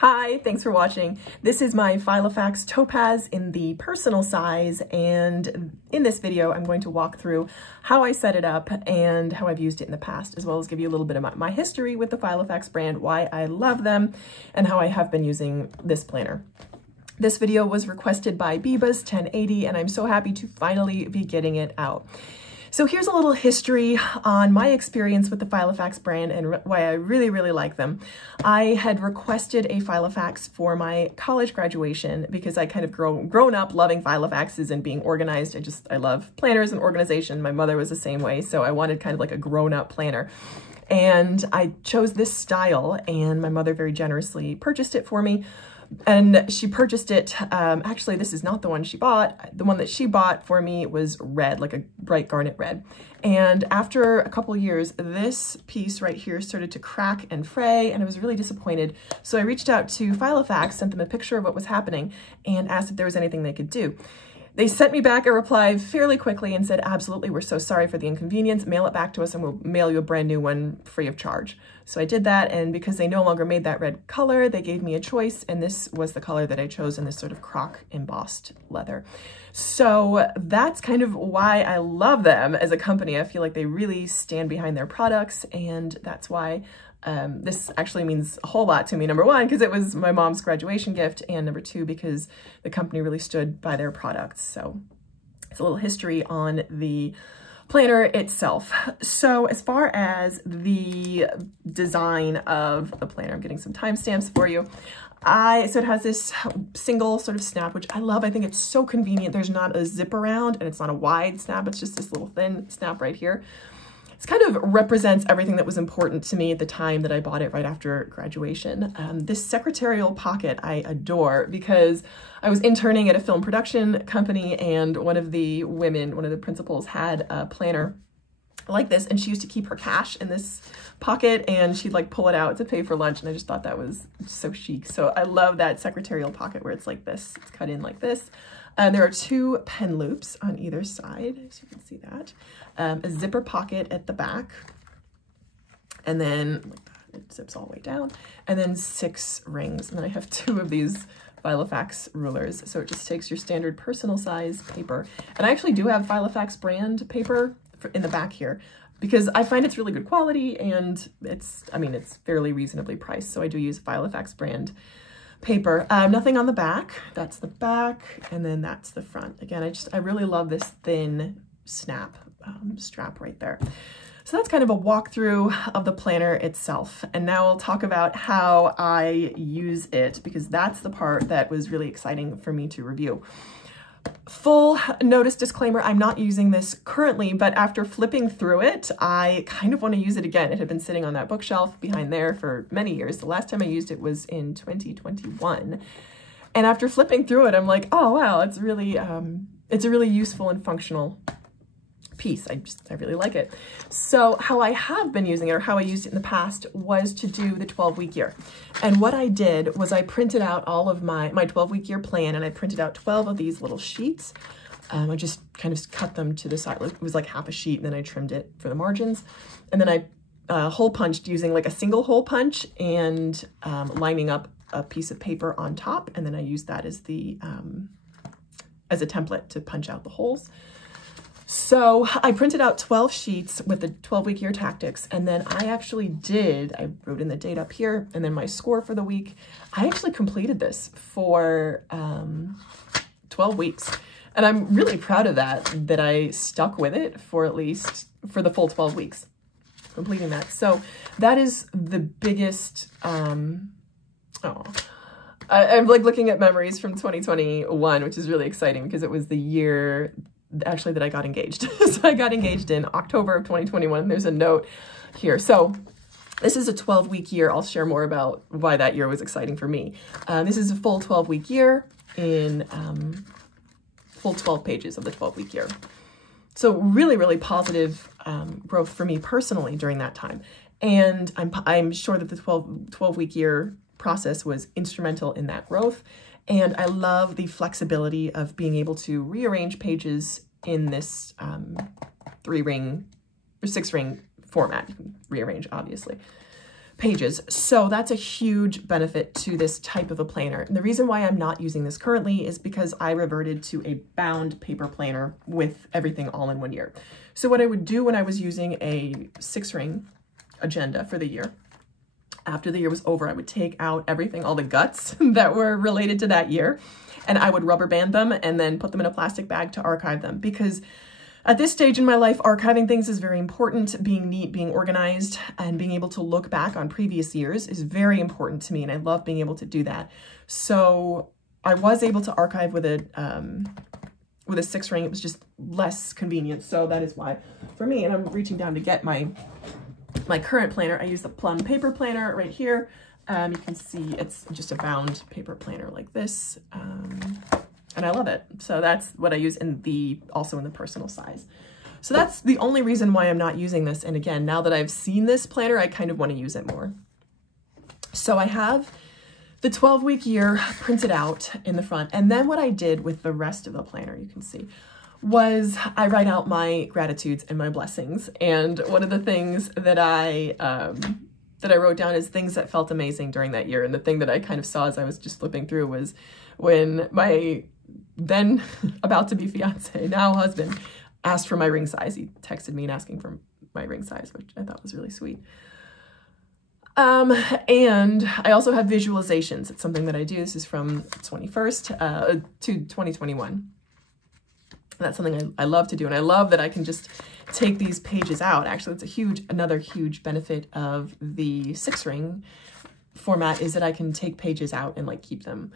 Hi, thanks for watching. This is my Filofax Topaz in the personal size, and in this video I'm going to walk through how I set it up and how I've used it in the past, as well as give you a little bit of my history with the Filofax brand, why I love them, and how I have been using this planner. This video was requested by Bibas 1080, and I'm so happy to finally be getting it out. So here's a little history on my experience with the Filofax brand and why I really like them. I had requested a Filofax for my college graduation because I kind of grown up loving Filofaxes and being organized. I love planners and organization. My mother was the same way, so I wanted kind of like a grown-up planner. And I chose this style, and my mother very generously purchased it for me. And she purchased it, actually this is not the one she bought. The one that she bought for me was red, like a bright garnet red. And after a couple years, this piece right here started to crack and fray, and I was really disappointed. So I reached out to Filofax, sent them a picture of what was happening, and asked if there was anything they could do. They sent me back a reply fairly quickly and said, absolutely, we're so sorry for the inconvenience. Mail it back to us and we'll mail you a brand new one free of charge. So I did that, and because they no longer made that red color, they gave me a choice, and this was the color that I chose in this sort of croc embossed leather. So that's kind of why I love them as a company. I feel like they really stand behind their products, and that's why this actually means a whole lot to me. Number one, because it was my mom's graduation gift, and number two, because the company really stood by their products. So it's a little history on the planner itself. So as far as the design of the planner, I'm getting some timestamps for you. So it has this single sort of snap, which I love. I think it's so convenient. There's not a zip around, and it's not a wide snap. It's just this little thin snap right here. This kind of represents everything that was important to me at the time that I bought it right after graduation. This secretarial pocket I adore because I was interning at a film production company, and one of the principals had a planner like this, and she used to keep her cash in this pocket, and she'd like pull it out to pay for lunch, and I just thought that was so chic. So I love that secretarial pocket where it's like this, it's cut in like this. There are two pen loops on either side, so you can see that. A zipper pocket at the back, and then like that, it zips all the way down, and then 6 rings. And then I have 2 of these Filofax rulers, so it just takes your standard personal size paper. And I actually do have Filofax brand paper in the back here because I find it's really good quality, and it's fairly reasonably priced. So I do use Filofax brand paper. Nothing on the back. That's the back, and then that's the front. Again, I really love this thin snap strap right there. So that's kind of a walkthrough of the planner itself. And now I'll talk about how I use it, because that's the part that was really exciting for me to review. Full notice disclaimer, I'm not using this currently, but after flipping through it, I kind of want to use it again. It had been sitting on that bookshelf behind there for many years. The last time I used it was in 2021. And after flipping through it, I'm like, oh wow, it's a really useful and functional piece. I really like it. So how I have been using it, or how I used it in the past, was to do the 12-week year. And what I did was I printed out all of my 12-week year plan, and I printed out 12 of these little sheets. I just kind of cut them to the side. It was like half a sheet, and then I trimmed it for the margins. And then I hole punched using like a single hole punch, and lining up a piece of paper on top. And then I used that as as a template to punch out the holes. So I printed out 12 sheets with the 12-week year tactics, and then I wrote in the date up here, and then my score for the week. I actually completed this for 12 weeks, and I'm really proud of that I stuck with it for the full 12 weeks, completing that. So that is the biggest, I'm like looking at memories from 2021, which is really exciting because it was the year actually that I got engaged. So I got engaged in October of 2021. There's a note here. So this is a 12-week year. I'll share more about why that year was exciting for me. This is a full 12-week year in full 12 pages of the 12-week year. So really positive growth for me personally during that time. And I'm sure that the 12-week year process was instrumental in that growth. And I love the flexibility of being able to rearrange pages in this 3-ring or 6-ring format. You can rearrange, obviously. pages. So that's a huge benefit to this type of a planner. And the reason why I'm not using this currently is because I reverted to a bound paper planner with everything all in one year. So what I would do when I was using a 6-ring agenda for the year, after the year was over, I would take out everything, all the guts that were related to that year, and I would rubber band them and then put them in a plastic bag to archive them, because at this stage in my life, archiving things is very important. Being neat, being organized, and being able to look back on previous years is very important to me, and I love being able to do that. So I was able to archive with a 6-ring. It was just less convenient, so that is why for me. And I'm reaching down to get my current planner. I use the Plum paper planner right here. You can see it's just a bound paper planner like this. And I love it. So that's what I use also in the personal size. So that's the only reason why I'm not using this. And again, now that I've seen this planner, I kind of want to use it more. So I have the 12-week year printed out in the front. And then what I did with the rest of the planner, you can see, was I write out my gratitudes and my blessings. And one of the things that I wrote down is things that felt amazing during that year. And the thing that I kind of saw as I was just flipping through was when my then about to be fiance, now husband, asked for my ring size. He texted me and asking for my ring size, which I thought was really sweet. And I also have visualizations. It's something that I do. This is from 21st to 2021. That's something I love to do. And I love that I can just take these pages out. Actually, that's another huge benefit of the 6-ring format, is that I can take pages out and like keep them.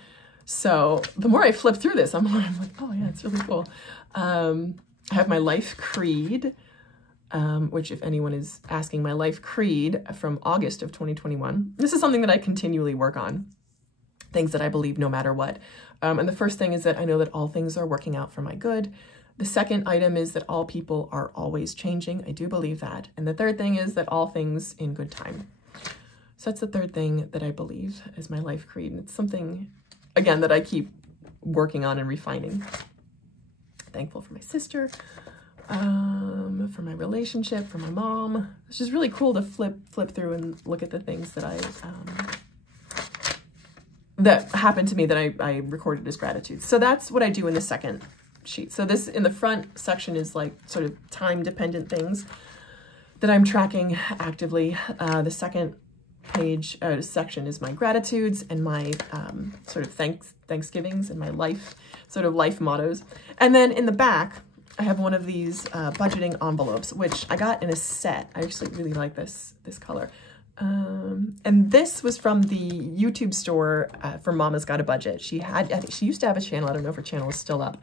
So the more I flip through this, I'm like, oh yeah, it's really cool. I have my life creed, which, if anyone is asking, my life creed from August of 2021. This is something that I continually work on, things that I believe no matter what. And the first thing is that I know that all things are working out for my good. The second item is that all people are always changing. I do believe that. And the third thing is that all things in good time. So that's the third thing that I believe is my life creed. And it's something, again, that I keep working on and refining. Thankful for my sister, for my relationship, for my mom. It's just really cool to flip through and look at the things that that happened to me that I recorded as gratitude. So that's what I do in the second sheet. So this in the front section is like sort of time dependent things that I'm tracking actively. The second page section is my gratitudes and my sort of Thanksgivings and my life mottos. And then in the back, I have one of these budgeting envelopes, which I got in a set. I actually really like this color. And this was from the YouTube store for Mama's Got a Budget. I think she used to have a channel. I don't know if her channel is still up,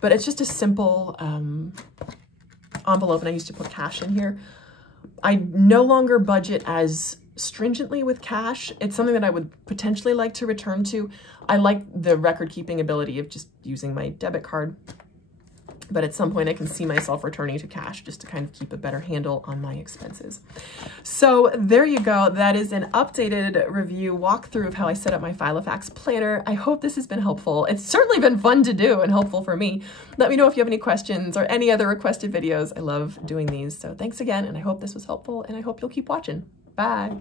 but it's just a simple envelope, and I used to put cash in here. I no longer budget as stringently with cash. It's something that I would potentially like to return to. I like the record-keeping ability of just using my debit card, but at some point I can see myself returning to cash just to kind of keep a better handle on my expenses. So there you go. That is an updated review walkthrough of how I set up my Filofax planner. I hope this has been helpful. It's certainly been fun to do and helpful for me. Let me know if you have any questions or any other requested videos. I love doing these. So thanks again, and I hope this was helpful, and I hope you'll keep watching. Bye.